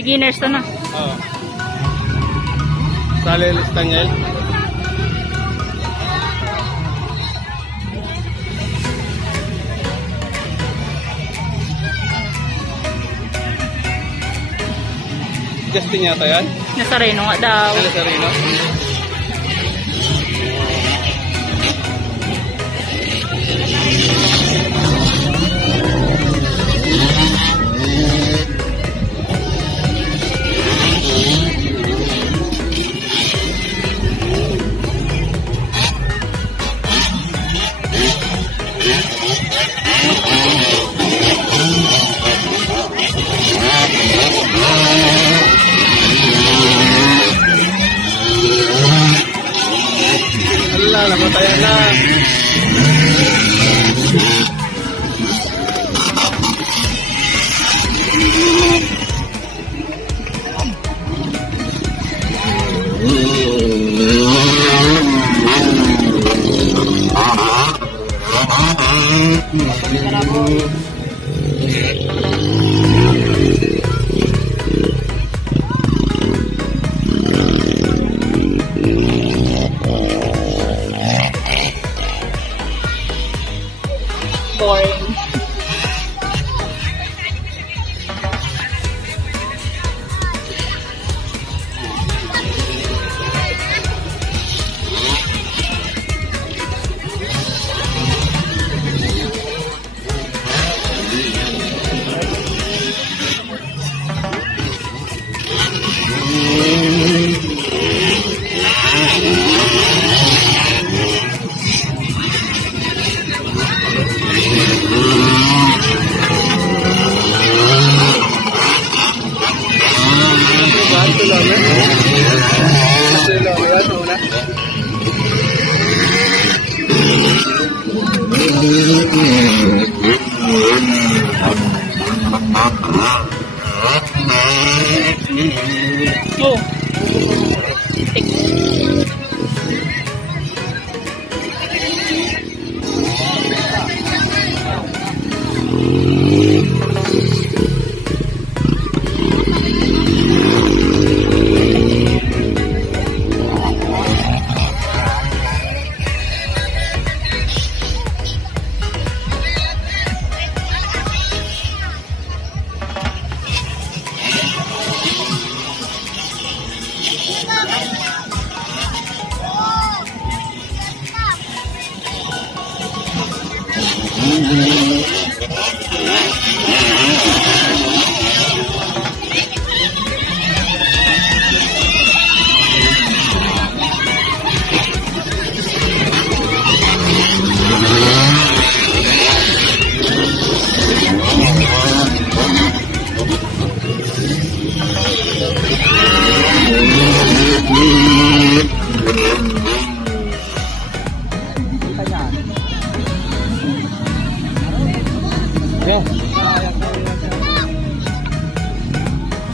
Beginners to na. Oo. Sale el Estanyel. Justin yata yan? Nasa Reno nga daw. Nasa Reno? Ala, namatayan na. Boring. Oh. Yeah.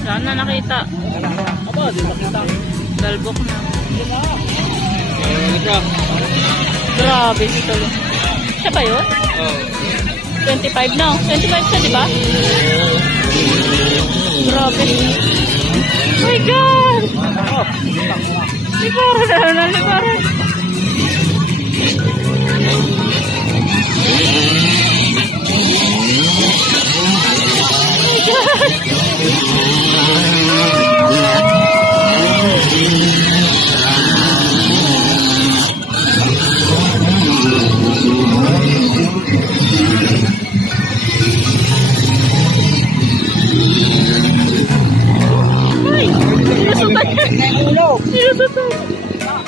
Saan na nakita? Aba, di makita. Galbok na. Ika. Grabe si Tulo. Siya ba yun? Oh. 25 na. 25 siya, di ba? Grabe. Oh my God! Liparan na, liparan. Ay! Sinusutan niya! Sinusutan!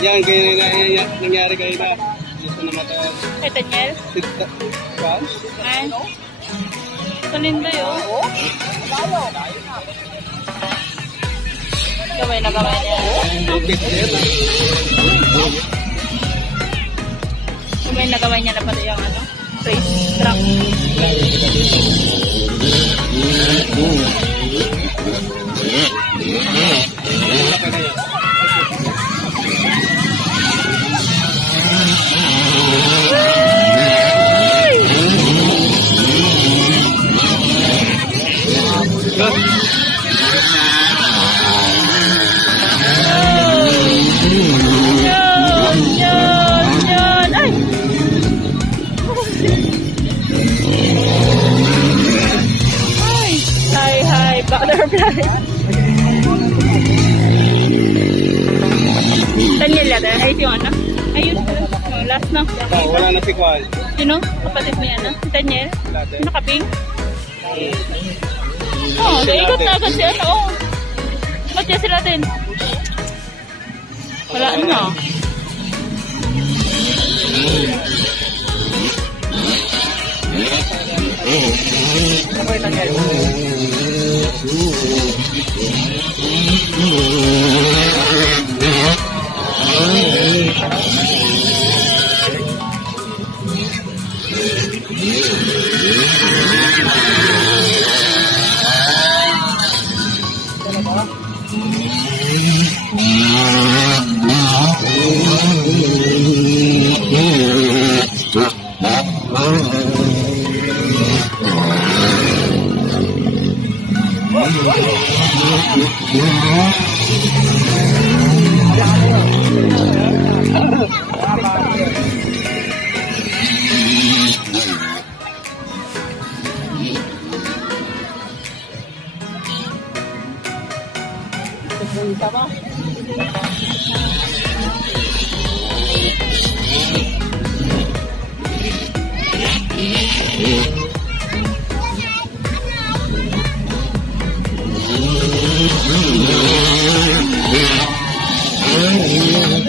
Yan, ganyan nangyari kayo na. Gusto na matawa. Kay Daniel? Ba? Ay. Kalinday, oh. Gamay na gamay niya. Bukit yan. Gamay na gamay niya na pala yung ano, race track. Yan! Yan! Yan! Ay! Ay! Hi! Hi! Butterfly! Daniel yata. Ay, yung ano? Ayun. Oh, last na. Oh, wala na si Kwan. Sino? Kapatid mo yan, no? Si Daniel? Dati. Nakaping? Oo, naikot na agad siya. Oo. Ba't yan sila din? Wala na.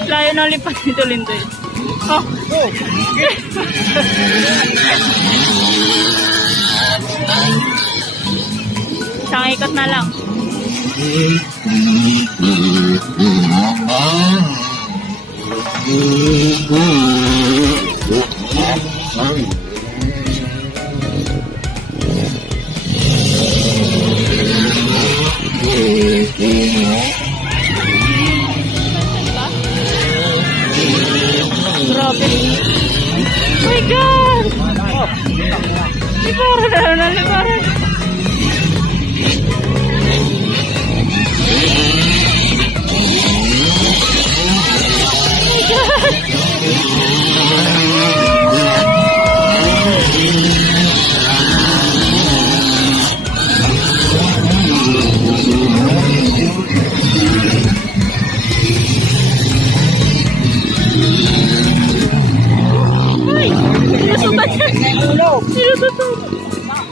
Layo na lipat dito, Lindoy. Oh. Isang ikot na lang. Oh my God! Liparan na, liparan.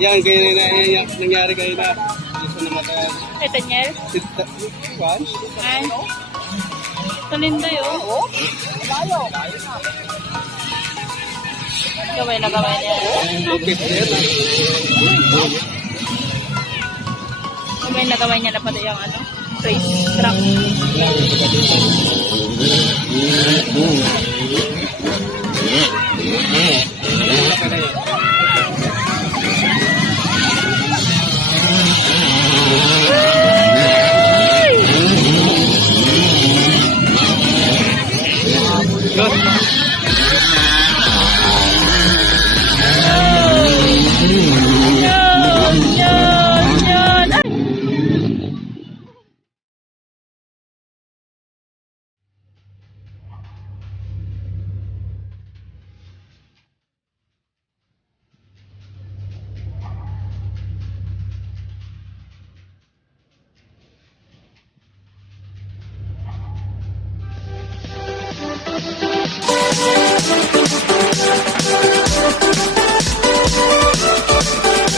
Yan, kaya nangyari kayo na. Gusto na mataas. Ay, Daniel? Juan? Ay. Talindoy, oh. Gaway na gaway niya. Okay, yan. Gaway na gaway niya na pati yung ano, race track. Thank you.